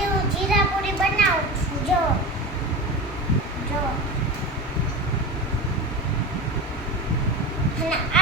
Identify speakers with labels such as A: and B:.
A: આજે હું જીરા પૂરી બનાવું છું જો જો ના